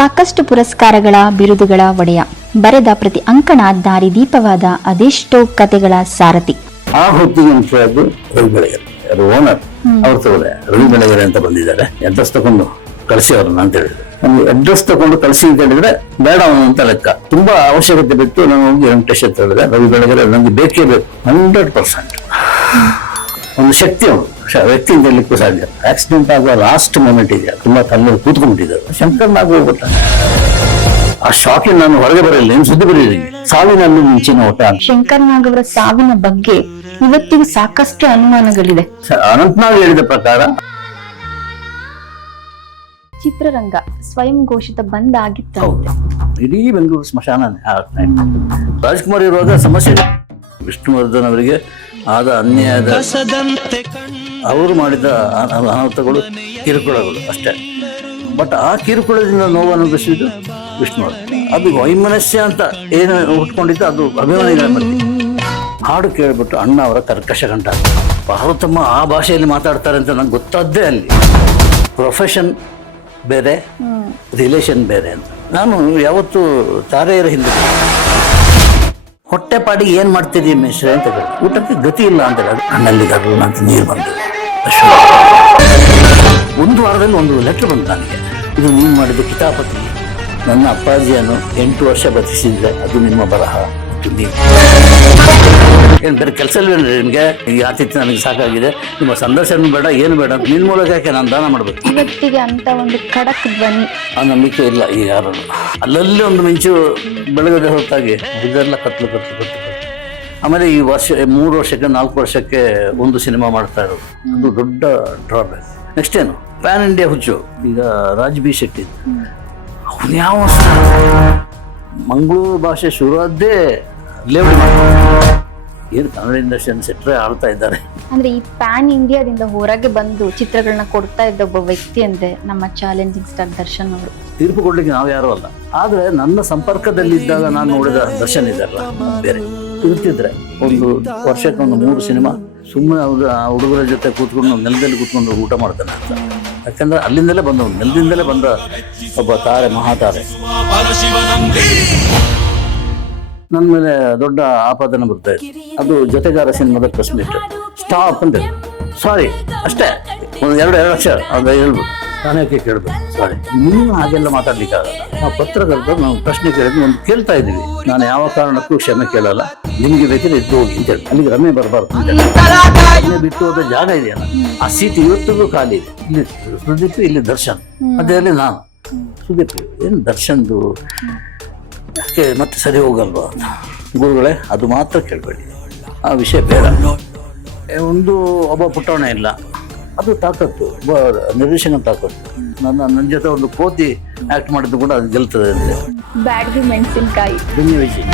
ಸಾಕಷ್ಟು ಪುರಸ್ಕಾರಗಳ ಬಿರುದುಗಳ ಒಡೆಯ, ಬರೆದ ಪ್ರತಿ ಅಂಕಣ ದಾರಿದೀಪವಾದ ಅದೆಷ್ಟೋ ಕತೆಗಳ ಸಾರಥಿ. ಆ ಹೊತ್ತಿಗೆ ಮುಖ್ಯವಾದ್ದು ರವಿ ಬೆಳಗೆರೆ, ಅದು ಓನರ್. ಅವ್ರು ತಗೊಂಡೆ ರವಿ ಬೆಳಗೆರೆ ಅಂತ ಬಂದಿದ್ದಾರೆ, ಅಡ್ರೆಸ್ ತಗೊಂಡು ಕಳಿಸಿ ಅವ್ರನ್ನ ಅಂತ ಹೇಳಿದ್ರು. ನಮ್ಗೆ ಅಡ್ರೆಸ್ ತಗೊಂಡು ಕಳಿಸಿ ಅಂತ ಹೇಳಿದ್ರೆ ಬೇಡ ಅವನು ಅಂತ ಲೆಕ್ಕ. ತುಂಬಾ ಅವಶ್ಯಕತೆ ಬಿತ್ತು. ನಾನು ಹೋಗಿ ವೆಂಕಟೇಶ್ ಅಂತ ಹೇಳಿದೆ, ರವಿ ಬೆಳಗೆರೆ ನನಗೆ ಬೇಕೇ ಬೇಕು 100%. ಒಂದು ಶಕ್ತಿ ಅವನು, ವ್ಯಕ್ತಿಯಿಂದ ಇರ್ಲಿಕ್ಕೂ ಸಾಧ್ಯ. ಆಕ್ಸಿಡೆಂಟ್ ಆಗುವ ಲಾಸ್ಟ್ ಮೂಮೆಂಟ್ ಇದೆ, ತುಂಬಾ ತಲೆಯಲ್ಲಿ ಕೂತ್ಕೊಂಡಿದ್ದಾರೆ. ಶಂಕರ್ ನಾಗ್ ಹೋಗ್ಬಿಟ್ಟ. ಆ ಶಾಕಿನ ನಾನು ಹೊರಗೆ ಬರಲಿಲ್ಲ, ಏನು ಸುದ್ದಿ ಬರೀರಿ ಸಾವಿನಲ್ಲಿ ಮುಂಚಿನ ಓಟ. ಶಂಕರ್ ನಾಗ್ ಅವರ ಸಾವಿನ ಬಗ್ಗೆ ಇವತ್ತಿಗೂ ಸಾಕಷ್ಟು ಅನುಮಾನಗಳಿದೆ. ಅನಂತನಾಗ್ ಹೇಳಿದ ಪ್ರಕಾರ ಚಿತ್ರರಂಗ ಸ್ವಯಂ ಘೋಷಿತ ಬಂದ್ ಆಗಿತ್ತಂತೆ. ಇಡೀ ಬೆಂಗಳೂರು ಸ್ಮಶಾನ. ರಾಜ್ಕುಮಾರ್ ಇರುವಾಗ ಸಮಸ್ಯೆ. ವಿಷ್ಣುವರ್ಧನ್ ಅವರಿಗೆ ಆದ ಅನ್ಯಾಯದ, ಅವರು ಮಾಡಿದ ಅನಾಹುತಗಳು, ಕಿರುಕುಳಗಳು ಅಷ್ಟೇ. ಬಟ್ ಆ ಕಿರುಕುಳದಿಂದ ನೋವು ಅನುಭವಿಸಿದ್ದು ವಿಷ್ಣುವರ್ಧನ್. ಅದು ವೈಮನಸ್ಯ ಅಂತ ಏನು ಹುಟ್ಕೊಂಡಿತ್ತು, ಅದು ಅಭಿಮಾನಿಗಳ ಮಧ್ಯೆ. ಹಾಡು ಕೇಳಿಬಿಟ್ಟು ಅಣ್ಣ ಅವರ ಕರ್ಕಶ ಕಂಠ. ಪಾರ್ವತಮ್ಮ ಆ ಭಾಷೆಯಲ್ಲಿ ಮಾತಾಡ್ತಾರೆ ಅಂತ ನಂಗೆ ಗೊತ್ತಾದ್ದೇ ಅಲ್ಲಿ. ಪ್ರೊಫೆಷನ್ ಬೇರೆ, ರಿಲೇಷನ್ ಬೇರೆ ಅಂತ. ನಾನು ಯಾವತ್ತು ತಾರೆಯರ ಹಿಂದೆ ಹೊಟ್ಟೆಪಾಡಿಗೆ ಏನ್ ಮಾಡ್ತಿದ್ದೀವಿ ಮಿಶ್ರೆ ಅಂತ ಹೇಳಿ, ಊಟಕ್ಕೆ ಗತಿ ಇಲ್ಲ ಅಂತ ಹೇಳಿ ಕಣ್ಣಲ್ಲಿ ಗರ್ಭ ಅಂತ ನೀರು ಬಂತು. ಒಂದು ವಾರದಲ್ಲಿ ಒಂದು ಲೆಟರ್ ಬಂತು ನನಗೆ, ಇದು ನೀವು ಮಾಡಿದ ಕಿತಾಪತಿ, ನನ್ನ ಅಪ್ಪಾಜಿಯನ್ನು 8 ವರ್ಷ ಬದುಕಿಸಿದ್ರೆ ಅದು ನಿಮ್ಮ ಬರಹ, ಮತ್ತು ನೀವು ಏನು ಬೇರೆ ಕೆಲಸ ಇಲ್ವೇನ್ರಿ ನಿಮಗೆ? ಈಗ ಆತಿಥ್ಯ ನನಗೆ ಸಾಕಾಗಿದೆ, ನಿಮ್ಮ ಸಂದರ್ಶನ ಬೇಡ, ಏನು ಬೇಡ, ನಿನ್ನ ಮೂಲಕ ಯಾಕೆ ನಾನು ದಾನ ಮಾಡ್ಬೇಕು. ಇವತ್ತಿಗೆ ಅಂತ ಒಂದು ಖಡಕ್ ಧ್ವನಿ, ಆ ನಂಬಿಕೆ ಇಲ್ಲ ಈಗ ಯಾರು. ಅಲ್ಲಲ್ಲಿ ಒಂದು ಮಿಂಚು ಬೆಳಗದೆ ಹೊರತಾಗಿ ಇದೆಲ್ಲ ಕತ್ಲು. ಆಮೇಲೆ ಈ ವರ್ಷ 3 ವರ್ಷಕ್ಕೆ 4 ವರ್ಷಕ್ಕೆ ಒಂದು ಸಿನಿಮಾ ಮಾಡ್ತಾ ಇರೋದು, ಅದು ದೊಡ್ಡ ಡ್ರಾಬ್ಯಾಕ್. ನೆಕ್ಸ್ಟ್ ಏನು ಪ್ಯಾನ್ ಇಂಡಿಯಾ ಹುಚ್ಚು. ಈಗ ರಾಜ್ ಬಿ ಶೆಟ್ಟಿ, ಅವನು ಯಾವ ಮಂಗಳೂರು ಭಾಷೆ ಶುರುವಾದ್ದೇ ಲೇವಡಿ ಏನು ಕನ್ನಡ ಇಂಡಸ್ಟ್ರಿಯನ್ನು ಸೆಟ್ರೆ ಆಳ್ತಾ ಇದ್ದಾರೆ. ಅಂದ್ರೆ ಈ ಪ್ಯಾನ್ ಇಂಡಿಯಾದಿಂದ ಹೊರಗೆ ಬಂದು ಚಿತ್ರಗಳನ್ನ ಕೊಡ್ತಾ ಇದ್ದ ಒಬ್ಬ ವ್ಯಕ್ತಿ ಅಂದ್ರೆ ನಮ್ಮ ಚಾಲೆಂಜಿಂಗ್ ಸ್ಟಾರ್ ದರ್ಶನ್ ಅವರು. ತೀರ್ಪು ಕೊಡ್ಲಿಕ್ಕೆ ನಾವು ಯಾರು ಅಲ್ಲ, ಆದ್ರೆ ನನ್ನ ಸಂಪರ್ಕದಲ್ಲಿದ್ದಾಗ ನಾನು ನೋಡಿದ ದರ್ಶನ್ ಇದ್ದಾರಲ್ಲ ಬೇರೆ. ಇರ್ತಿದ್ರೆ ಒಂದು ವರ್ಷಕ್ಕೆ ಒಂದು 3 ಸಿನಿಮಾ ಸುಮ್ಮನೆ ಆ ಹುಡುಗರ ಜೊತೆ ಕೂತ್ಕೊಂಡು ನೆಲದಲ್ಲಿ ಕೂತ್ಕೊಂಡು ಊಟ ಮಾಡ್ತಾನೆ ಅಂತ. ಯಾಕಂದ್ರೆ ಅಲ್ಲಿಂದಲೇ ಬಂದವನು, ನೆಲದಿಂದಲೇ ಬಂದ ಒಬ್ಬ ತಾರೆ, ಮಹಾತಾರೆ. ನನ್ನ ಮೇಲೆ ದೊಡ್ಡ ಆಪಾದನೆ ಬರ್ತಾ ಇತ್ತು. ಅದು ಜೊತೆಗಾರ ಸಿನಿಮಾದ ಪ್ರೆಸ್ ಮೀಟ್. ಸ್ಟಾಪ್ ಅಂತ, ಸಾರಿ ಅಷ್ಟೇ, ಒಂದು 2 ಅಕ್ಷರ ಅದು ಹೇಳ್ಬಿಟ್ಟು ನಾನೇಕೆ ಕೇಳ್ಬೇಕು, ಸಾರಿ ನೀವು ಹಾಗೆಲ್ಲ ಮಾತಾಡ್ಲಿಕ್ಕಾಗಲ್ಲ. ನಾವು ಪತ್ರಕರ್ತರು ನಾವು ಪ್ರಶ್ನೆ ಕೇಳಿದ್ವಿ, ಒಂದು ಕೇಳ್ತಾ ಇದ್ದೀವಿ, ನಾನು ಯಾವ ಕಾರಣಕ್ಕೂ ಕ್ಷಮೆ ಕೇಳಲ್ಲ, ನಿಮ್ಗೆ ಬೇಕಿದ್ರೆ ಇದ್ದು ಹೋಗಿ ಅಂತ ಹೇಳಿ. ಅಲ್ಲಿಗೆ ರಮೆ ಬರಬಾರ್ದು ಅಂತ ಹೇಳಿ ಬಿಟ್ಟು ಹೋದ ಜಾಗ ಇದೆಯಲ್ಲ, ಆ ಸೀಟ್ ಇವತ್ತಿಗೂ ಖಾಲಿ ಇದೆ. ಇಲ್ಲಿ ಸುದೀಪ್, ಇಲ್ಲಿ ದರ್ಶನ್, ಅದರಲ್ಲಿ ನಾನು. ಸುದೀಪ್ ಏನು ದರ್ಶನ್ದು ಯಾಕೆ ಮತ್ತೆ ಸರಿ ಹೋಗಲ್ವಾ ಅಂತ. ಗುರುಗಳೇ ಅದು ಮಾತ್ರ ಕೇಳಬೇಡಿ, ಆ ವಿಷಯ ಬೇಡ. ಒಬ್ಬ ಪುಟ್ಟವಣ ಇಲ್ಲ, ಅದು ತಾಕತ್ತು, ಒಬ್ಬ ನಿರ್ದೇಶನ ತಾಕತ್ತು. ನನ್ನ ಜೊತೆ ಒಂದು ಕೋತಿ ಆಕ್ಟ್ ಮಾಡಿದ್ದು ಕೂಡ ಅದು ಗೆಲ್ತದೆ ಅಂದ್ರೆ. ಬ್ಯಾಡ್ಗಿ ಮೆಣಸಿನಕಾಯಿ ವಿಷಯ.